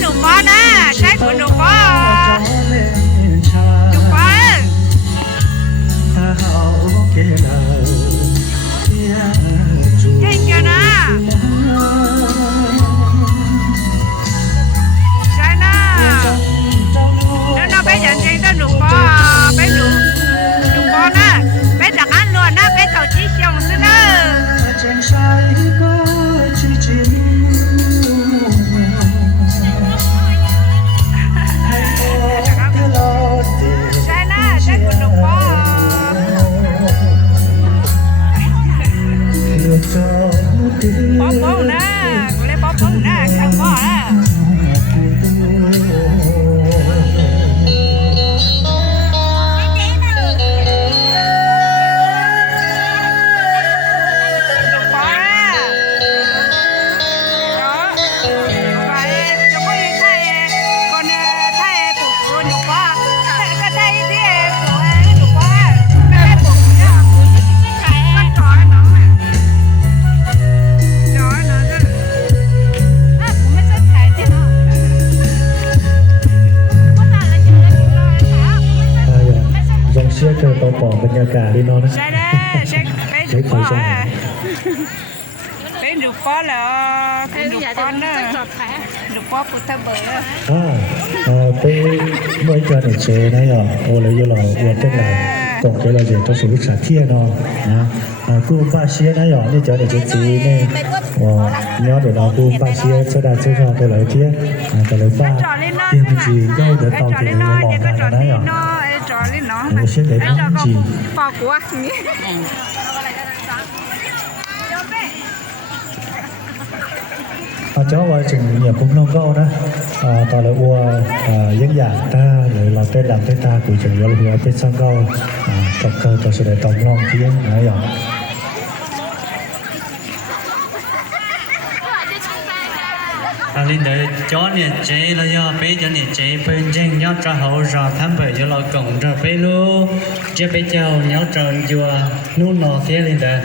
หนูป้อนะใช่คุณหนูป้อหนูป้อเก่งจังนะใช่นะแล้วเราไปอย่างจริงตัวหนูป้อไปหนูป้อนะไปจากอันล้วนนะไปเต่าชี้เชียงซินะใช่นะใช่คุณหนูป้อป๊อปป๊อปนะกูเลยป๊อปป๊อปนะข้างป้อนะเชื่อเจอตัวปองบรรยากาศดีเนาะนะ ใช่แล้วใช่เป็นหนูป้อเป็นหนูป้อเหรอเป็นหนูป้อเนอะหนูป้อพุทธเบอร์ไปเมื่อเจอหนึ่งเชนะยอโอ้เลยยอวันเต้นไหนตกใจเราจะต้องสูงสักเที่ยนนะกูป้าเชียนะยอนี่เจอหนึ่งจีเนี่ยnhớ để nó cùng bác sĩ sẽ đặt cho tôi lấy thiết tôi lấy ba tiền gì đâu để tao thì nó bỏ ra đấy à tôi sẽ lấy gì cháu qua chừng nhiều cũng nông câu đó tao lại qua dân dạng ta rồi là tên làm tên ta của chừng là tên sang câu tập câu tao sẽ để tổng lòng tiếng đấy à linh đời chó này chế là do bé cho này chế bên trên nhau tra hậu rồi tham bởi cho lo cổng rồi bé luôn chế bé châu nhau tròn chùa nút nọ thế linh đời